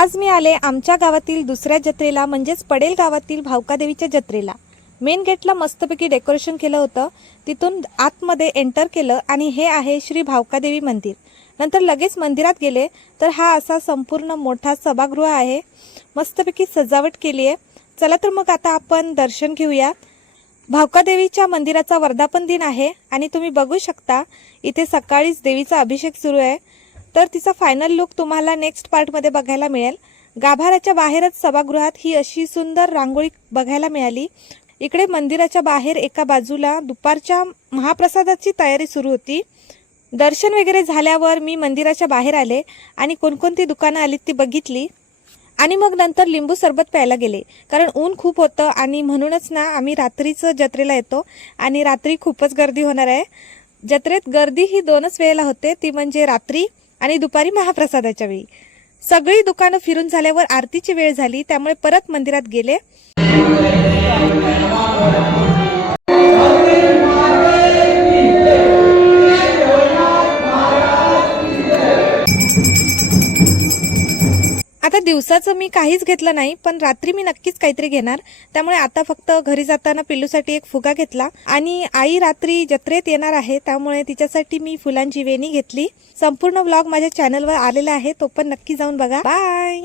आज मी आले आमच्या गावातील दुसऱ्या जत्रेला, म्हणजेच पडेल गावातील भावकादेवीच्या जत्रेला। मेन गेटला मस्तपैकी डेकोरेशन केलं होतं। तिथून आतमध्ये एंटर केलं आणि हे आहे श्री भावकादेवी मंदिर। नंतर लगेच मंदिरात गेले तर हा असा संपूर्ण मोठा सभागृह आहे, मस्तपैकी सजावट केली आहे। चला तर मग आता आपण दर्शन घेऊया। भावकादेवीच्या मंदिराचा वर्धापन दिन आहे आणि तुम्ही बघू शकता इथे सकाळीच देवीचा अभिषेक सुरू आहे। तर तिचा फायनल लुक तुम्हाला नेक्स्ट पार्टमध्ये बघायला मिळेल। गाभाऱ्याच्या बाहेरच सभागृहात ही अशी सुंदर रांगोळी बघायला मिळाली। इकडे मंदिराच्या बाहेर एका बाजूला दुपारच्या महाप्रसादाची तयारी सुरू होती। दर्शन वगैरे झाल्यावर मी मंदिराच्या बाहेर आले आणि कोणकोणती दुकानं आलीत ती बघितली आणि मग नंतर लिंबू सरबत प्यायला गेले, कारण ऊन खूप होतं आणि म्हणूनच ना आम्ही रात्रीच जत्रेला येतो आणि रात्री खूपच गर्दी होणार आहे। जत्रेत गर्दी ही दोनच वेळेला होते, ती म्हणजे रात्री आणि दुपारी महाप्रसादाच्या वेळी। सगळी दुकानं फिरून झाल्यावर आरतीची वेळ झाली, त्यामुळे परत मंदिरात गेले। आता दिवसाचं मी काहीच घेतलं नाही, पण रात्री मी नक्कीच काहीतरी घेणार। त्यामुळे आता फक्त घरी जाताना पिल्लूसाठी एक फुगा घेतला आणि आई रात्री जत्रेत येणार आहे, त्यामुळे तिच्यासाठी मी फुलांची वेणी घेतली। संपूर्ण व्लॉग माझ्या चॅनलवर आलेला आहे, तो पण नक्की जाऊन बघा। बाय।